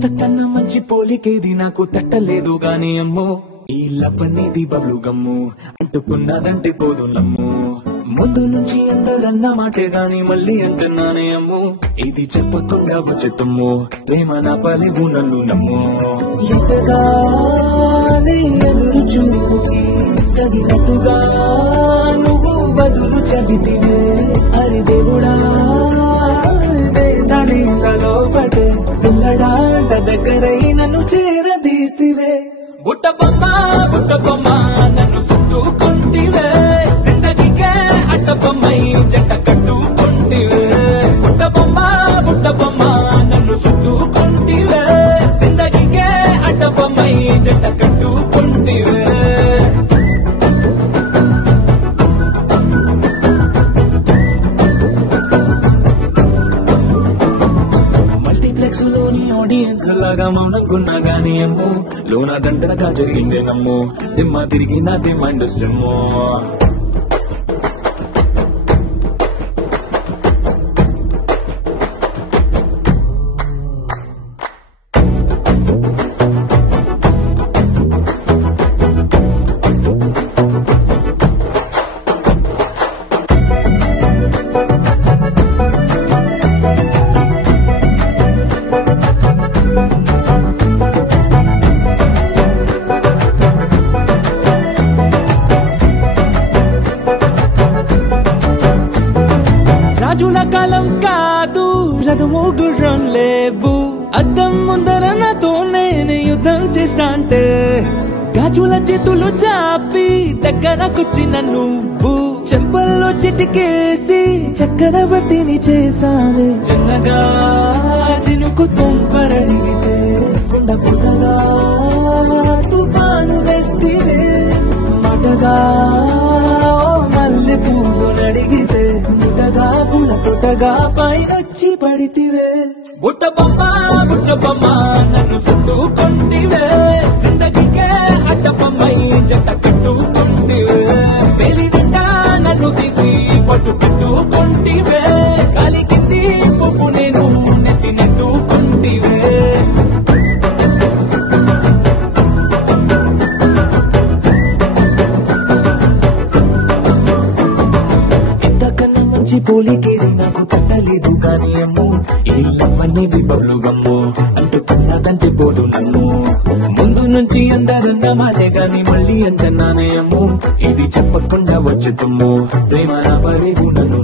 ఇంతకన్నా మంచి పోలికేది నాకు తట్టలేదు గాని అమ్మో ఈ లవ్ అనేది బబ్లు గమ్ము అంటుకున్నదంటే పోదు నమ్ము ముందు నుంచి అందరన్న మాటే గాని మళ్ళీ అంటున్నానే అమ్ము ఇది చెప్పకుండా వచ్చే తుమ్ము ప్రేమ నా పలేవు నన్ను నమ్ము ఎంతగానే ఎదురు చూపి తగినట్టుగా నువ్వు బదులు చెబితివే అరి దేవుడా దాని లోపటే పిల్లడాంట దగ్గరై నన్ను చేరదీస్తివే బుట్ట బొమ్మ నన్ను చుట్టుకుంటివే జిందగీకే అట్ట బొమ్మై జంట కట్టుకుంటివే బుట్ట బొమ్మ నన్ను చుట్టుకుంటివే జిందగీకే అట్ట బొమ్మై జంట కట్టుకుంటివే లోని ఆడియన్స్ లాగా మౌనకున్నా గానీ అమ్ము లోన దండనగా జరిగిందే నమ్ము దిమ్మ తిరిగి నా దిమ్మండు సిమ్ము రాజుల కాలం కాదు రథము గుర్రం లేవు అద్దం ముందర నాతో నేను యుద్ధం చేస్తా అంటే గాజుల చేతులు చాపి దగ్గరకొచ్చిన నువ్వు చెంపల్లో చిటికేసి చక్రవర్తిని చేసావే చిన్నగా చినుకు తుంపరడిగితే కుండ పుట్టగా తుఫాను తెస్తివే మాటగా మల్లె పువ్వు నడిగితే ముటగా పుల తొటగా పైనొచ్చి పడితివే బుట్ట బొమ్మ నన్ను చుట్టుకుంటివే జిందగీకే అట్ట బొమ్మై జంట కట్టుకుంటివే వేలి నిండా నన్ను తీసి పట్టు కట్టుకుంటివే కాలి కింది పువ్వు నేను నెత్తి నెట్టుకుంటివే పోలికేది నాకు తట్టలేదు కానీ అమ్ము ఈ లవ్ అనేది బబ్లు గమ్ము అంటుకున్నదంటే పోదు నన్ను ముందు నుంచి అందరన్న మాటే గాని మళ్ళీ అంటున్నానే అమ్ము ఇది చెప్పకుండా వచ్చే తుమ్ము ప్రేమ నా పరేవు నన్ను